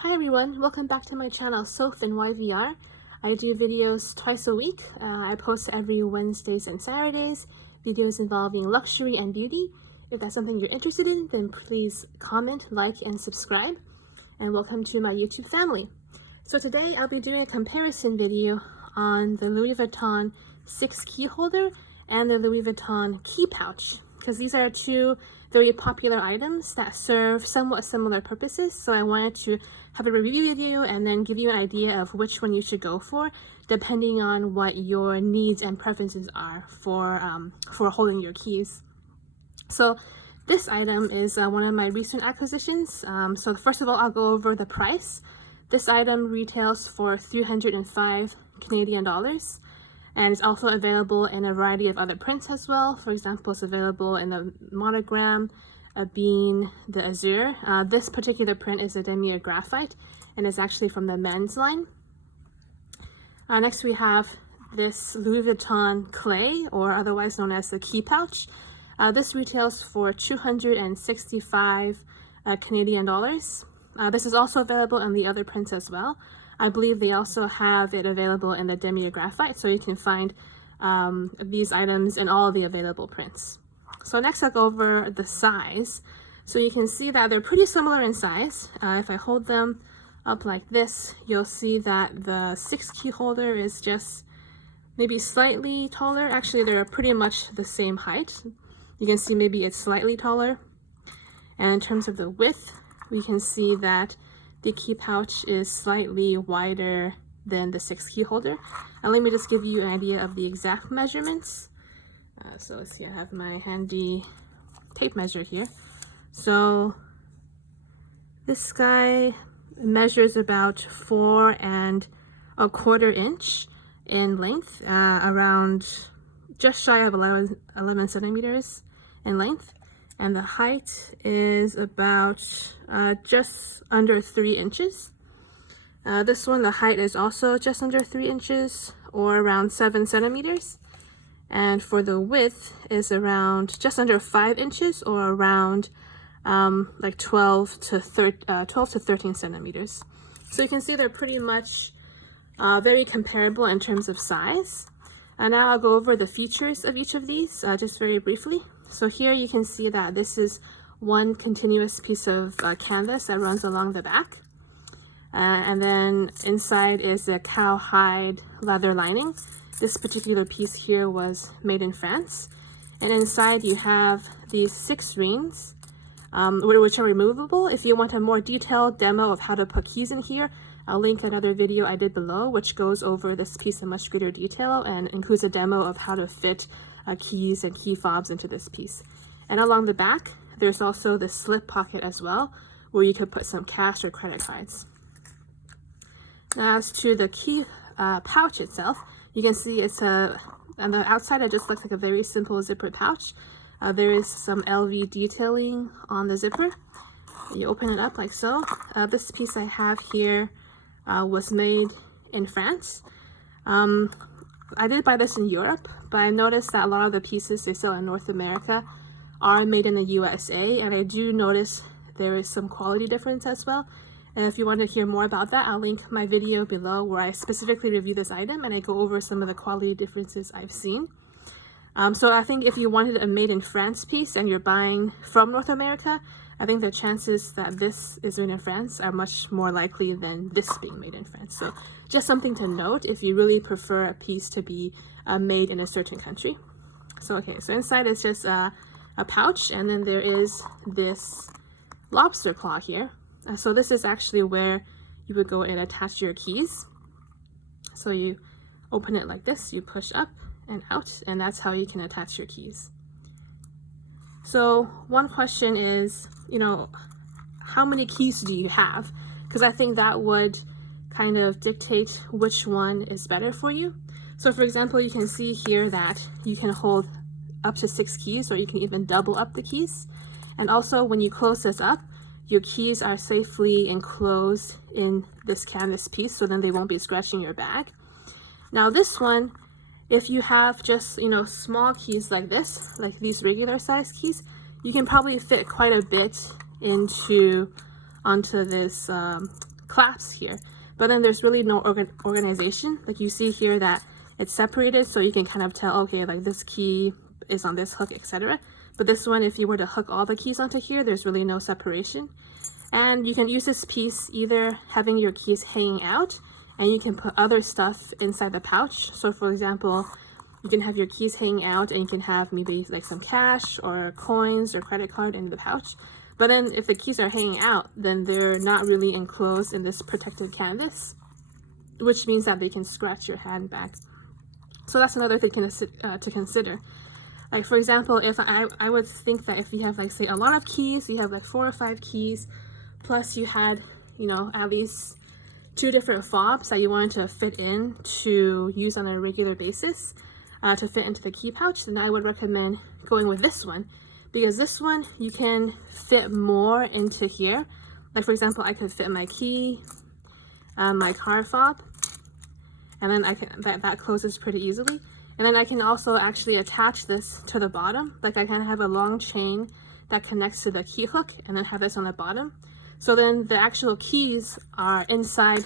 Hi everyone, welcome back to my channel Soph and YVR. I do videos twice a week. I post every Wednesdays and Saturdays, videos involving luxury and beauty. If that's something you're interested in, then please comment, like, and subscribe. And welcome to my YouTube family. So today I'll be doing a comparison video on the Louis Vuitton 6 key holder and the Louis Vuitton key pouch, because these are two very popular items that serve somewhat similar purposes. So I wanted to have a review video and then give you an idea of which one you should go for, depending on what your needs and preferences are for holding your keys. So this item is one of my recent acquisitions. So first of all, I'll go over the price. This item retails for 305 Canadian dollars. And it's also available in a variety of other prints as well. For example, it's available in the monogram, a bean, the azure. This particular print is a demier graphite, and it's actually from the men's line. Next we have this Louis Vuitton clay, or otherwise known as the key pouch. This retails for 265 Canadian dollars. This is also available in the other prints as well. I believe they also have it available in the demier graphite, so you can find these items in all of the available prints. So next I'll go over the size. So you can see that they're pretty similar in size. If I hold them up like this, you'll see that the 6 key holder is just maybe slightly taller. Actually, they're pretty much the same height. You can see maybe it's slightly taller. And in terms of the width, we can see that the key pouch is slightly wider than the 6 key holder. And let me just give you an idea of the exact measurements. So let's see, I have my handy tape measure here. So this guy measures about 4¼ inch in length, around just shy of 11 centimeters in length. And the height is about just under 3 inches. This one, the height is also just under 3 inches, or around 7 centimeters. And for the width is around just under 5 inches, or around like 12 to 13 centimeters. So you can see they're pretty much very comparable in terms of size. And now I'll go over the features of each of these just very briefly. So here you can see that this is one continuous piece of canvas that runs along the back. And then inside is a cowhide leather lining. This particular piece here was made in France. And inside you have these 6 rings, which are removable. If you want a more detailed demo of how to put keys in here, I'll link another video I did below, which goes over this piece in much greater detail and includes a demo of how to fit keys and key fobs into this piece. And along the back, there's also the slip pocket as well, where you could put some cash or credit cards. Now, as to the key pouch itself, you can see it's on the outside, it just looks like a very simple zipper pouch. There is some LV detailing on the zipper. You open it up like so. This piece I have here was made in France. I did buy this in Europe, but I noticed that a lot of the pieces they sell in North America are made in the USA, and I do notice there is some quality difference as well. And if you want to hear more about that, I'll link my video below where I specifically review this item and I go over some of the quality differences I've seen. So I think if you wanted a made in France piece and you're buying from North America, I think the chances that this is made in France are much more likely than this being made in France. So just something to note if you really prefer a piece to be made in a certain country. So okay, so inside is just a pouch, and then there is this lobster claw here. So this is actually where you would go and attach your keys. So you open it like this, you push up and out, and that's how you can attach your keys. So one question is, how many keys do you have? Because I think that would kind of dictate which one is better for you. So for example, you can see here that you can hold up to 6 keys, or you can even double up the keys. And also when you close this up, your keys are safely enclosed in this canvas piece, so then they won't be scratching your bag. Now this one, if you have just, small keys like this, like these regular size keys, you can probably fit quite a bit onto this clasps here, but then there's really no organization. Like you see here that it's separated, so you can kind of tell, okay, like this key is on this hook, etc. But this one, if you were to hook all the keys onto here, there's really no separation. And you can use this piece either having your keys hanging out, and you can put other stuff inside the pouch. So for example, you can have your keys hanging out and you can have maybe like some cash or coins or credit card in the pouch. But then if the keys are hanging out, then they're not really enclosed in this protective canvas, which means that they can scratch your hand back. So that's another thing to consider. Like for example, if I would think that if you have like say a lot of keys, you have like 4 or 5 keys, plus you had, you know, at least 2 different fobs that you wanted to fit in to use on a regular basis to fit into the key pouch, then I would recommend going with this one, because this one you can fit more into here. Like for example, I could fit my key, my card fob, and then I can that closes pretty easily. And then I can also actually attach this to the bottom. Like I kind of have a long chain that connects to the key hook, and then have this on the bottom. So then the actual keys are inside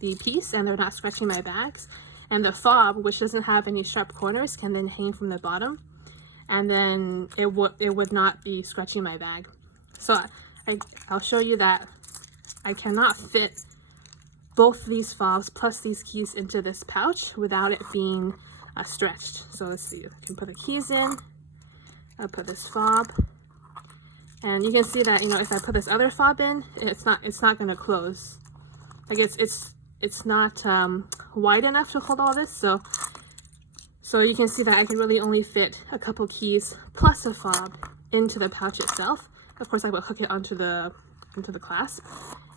the piece and they're not scratching my bags. And the fob, which doesn't have any sharp corners, can then hang from the bottom, and then it would not be scratching my bag. So I'll show you that I cannot fit both these fobs plus these keys into this pouch without it being stretched. So let's see, I can put the keys in, I'll put this fob, and you can see that, you know, if I put this other fob in, it's not going to close. Like it's not wide enough to hold all this, so you can see that I can really only fit a couple keys plus a fob into the pouch itself. Of course, I will hook it onto the clasp,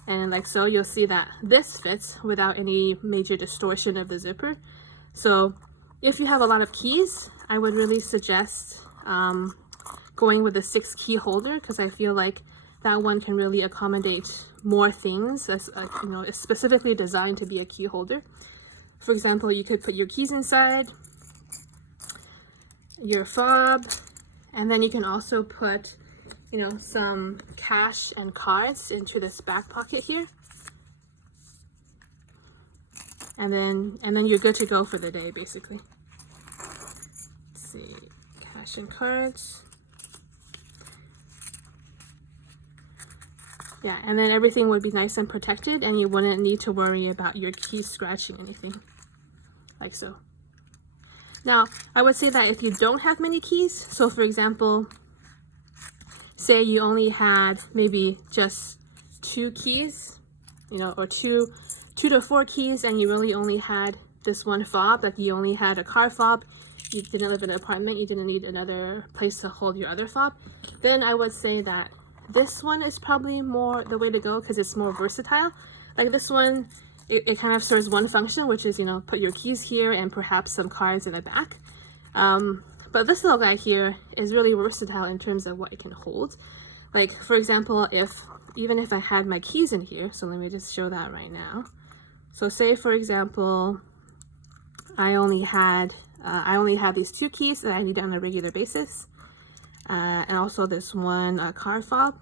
and like so, you'll see that this fits without any major distortion of the zipper. So if you have a lot of keys, I would really suggest going with a 6 key holder, because I feel like that one can really accommodate more things, as you know, it's specifically designed to be a key holder. For example, you could put your keys inside, your fob, and then you can also put, you know, some cash and cards into this back pocket here, and then you're good to go for the day, basically. Let's see, cash and cards. Yeah, and then everything would be nice and protected, and you wouldn't need to worry about your keys scratching anything, like so. Now, I would say that if you don't have many keys, so for example, say you only had maybe just 2 keys, you know, or two to 4 keys, and you really only had this one fob, like you only had a car fob, you didn't live in an apartment, you didn't need another place to hold your other fob, then I would say that this one is probably more the way to go, because it's more versatile. Like this one, it kind of serves one function, which is, you know, put your keys here and perhaps some cards in the back. But this little guy here is really versatile in terms of what it can hold. Like for example, even if I had my keys in here, so let me just show that right now. So say for example, I only had these 2 keys that I need on a regular basis. And also this one card fob,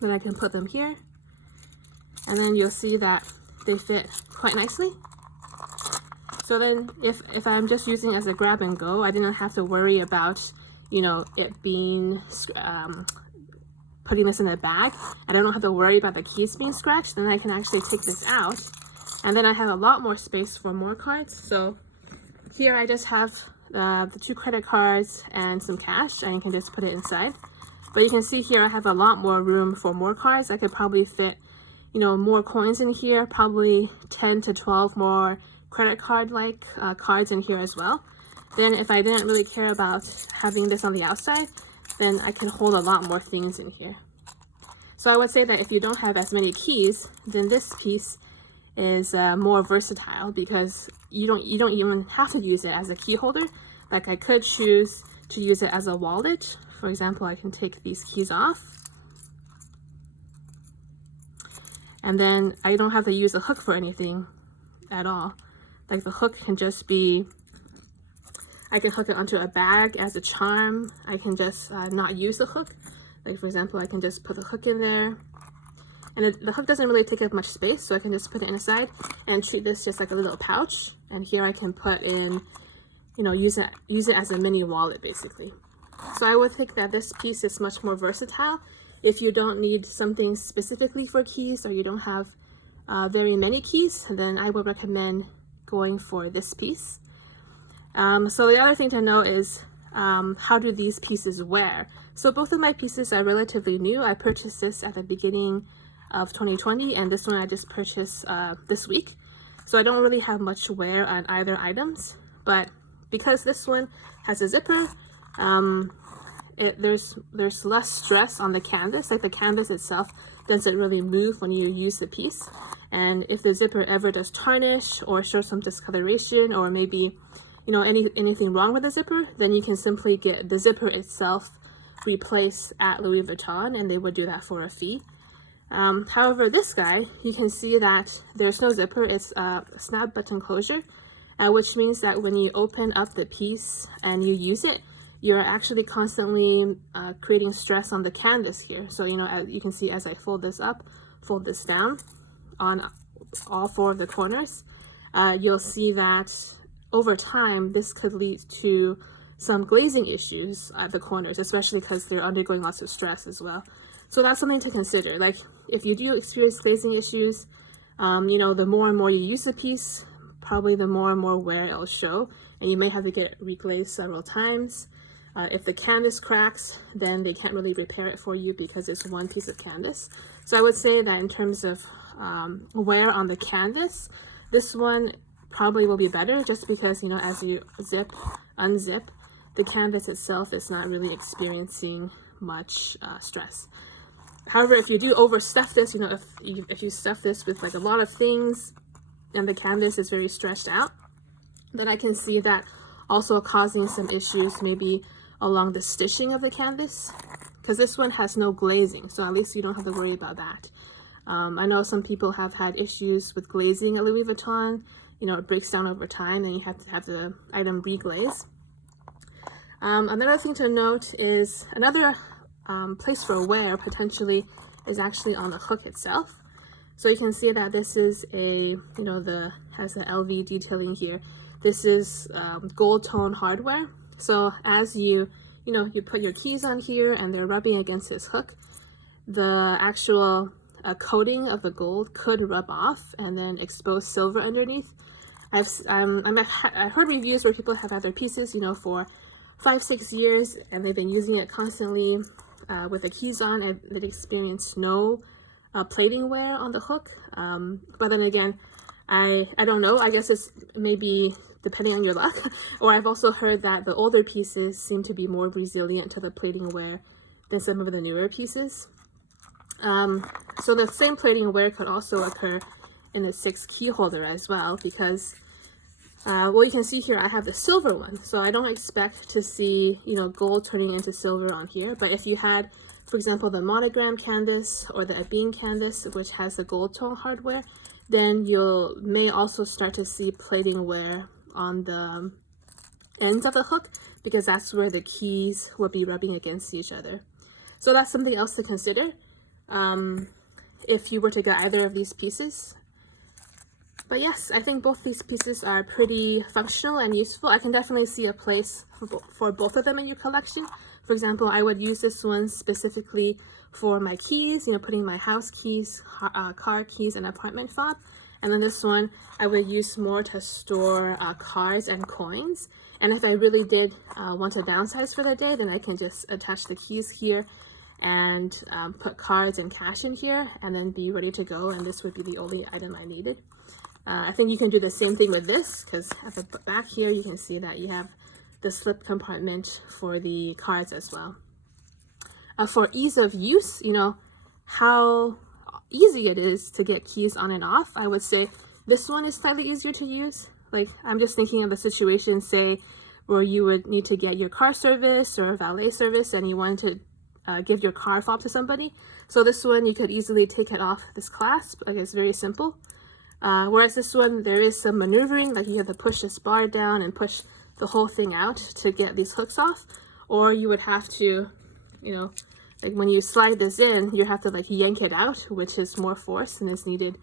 then I can put them here, and then you'll see that they fit quite nicely. So then if I'm just using as a grab and go, I didn't have to worry about, you know, it being putting this in a bag. I don't have to worry about the keys being scratched. Then I can actually take this out, and then I have a lot more space for more cards. So here I just have the 2 credit cards and some cash, and you can just put it inside. But you can see here I have a lot more room for more cards. I could probably fit, you know, more coins in here, probably 10 to 12 more credit card like cards in here as well. Then if I didn't really care about having this on the outside, then I can hold a lot more things in here. So I would say that if you don't have as many keys, then this piece is more versatile, because you don't even have to use it as a key holder. Like I could choose to use it as a wallet. For example, I can take these keys off, and then I don't have to use a hook for anything at all. Like the hook can just be, I can hook it onto a bag as a charm. I can just not use the hook. Like for example, I can just put the hook in there, And the hook doesn't really take up much space, so I can just put it inside and treat this just like a little pouch. And here I can put in, use it as a mini wallet basically. So I would think that this piece is much more versatile. If you don't need something specifically for keys, or you don't have very many keys, then I would recommend going for this piece. So the other thing to know is how do these pieces wear? So both of my pieces are relatively new. I purchased this at the beginning of 2020, and this one I just purchased this week. So I don't really have much wear on either items, but because this one has a zipper, there's less stress on the canvas. Like the canvas itself doesn't really move when you use the piece. And if the zipper ever does tarnish or show some discoloration, or maybe anything wrong with the zipper, then you can simply get the zipper itself replaced at Louis Vuitton, and they would do that for a fee. However, this guy, you can see that there's no zipper. It's a snap button closure, which means that when you open up the piece and you use it, you're actually constantly creating stress on the canvas here. So, as you can see, as I fold this up, fold this down on all four of the corners, you'll see that over time, this could lead to some glazing issues at the corners, especially because they're undergoing lots of stress as well. So that's something to consider. Like if you do experience glazing issues, the more and more you use the piece, probably the more and more wear it'll show, and you may have to get it reglazed several times. If the canvas cracks, then they can't really repair it for you because it's one piece of canvas. So I would say that in terms of wear on the canvas, this one probably will be better, just because as you unzip, the canvas itself is not really experiencing much stress. However, if you do overstuff this, if you stuff this with like a lot of things and the canvas is very stretched out, then I can see that also causing some issues maybe along the stitching of the canvas, because this one has no glazing, so at least you don't have to worry about that. I know some people have had issues with glazing at Louis Vuitton. It breaks down over time and you have to have the item reglaze. Another thing to note is another place for wear potentially is actually on the hook itself. So you can see that this is has the LV detailing here. This is gold tone hardware. So as you put your keys on here and they're rubbing against this hook, the actual coating of the gold could rub off and then expose silver underneath. I've heard reviews where people have had their pieces, for 5-6 years, and they've been using it constantly with the keys on, and they've experienced no plating wear on the hook. But then again, I don't know. I guess it's maybe depending on your luck. Or I've also heard that the older pieces seem to be more resilient to the plating wear than some of the newer pieces. So the same plating wear could also occur in the 6 key holder as well, because you can see here I have the silver one, so I don't expect to see gold turning into silver on here. But if you had, for example, the monogram canvas or the Abine canvas, which has the gold tone hardware, then you may also start to see plating wear on the ends of the hook, because that's where the keys will be rubbing against each other. So that's something else to consider if you were to get either of these pieces. But yes, I think both these pieces are pretty functional and useful. I can definitely see a place for both of them in your collection. For example, I would use this one specifically for my keys, putting my house keys, car keys, and apartment fob. And then this one I would use more to store cards and coins. And if I really did want to downsize for the day, then I can just attach the keys here and put cards and cash in here and then be ready to go. And this would be the only item I needed. I think you can do the same thing with this, because at the back here you can see that you have the slip compartment for the cards as well. For ease of use, how easy it is to get keys on and off, I would say this one is slightly easier to use. Like, I'm just thinking of a situation, say, where you would need to get your car service or valet service and you want to give your car fob to somebody. So this one, you could easily take it off this clasp. Like, it's very simple. Whereas this one, there is some maneuvering, like you have to push this bar down and push the whole thing out to get these hooks off, or you would have to, like when you slide this in, you have to like yank it out, which is more force than is needed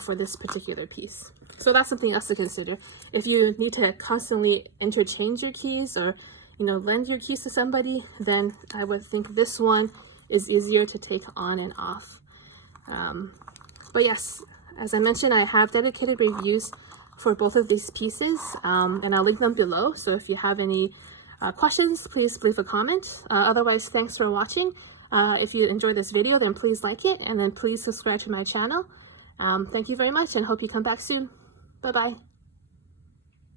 for this particular piece. So that's something else to consider. If you need to constantly interchange your keys or, you know, lend your keys to somebody, then I would think this one is easier to take on and off. But yes, as I mentioned, I have dedicated reviews for both of these pieces, and I'll link them below. So if you have any questions, please leave a comment. Otherwise, thanks for watching. If you enjoyed this video, then please like it, and then please subscribe to my channel. Thank you very much, and hope you come back soon. Bye-bye.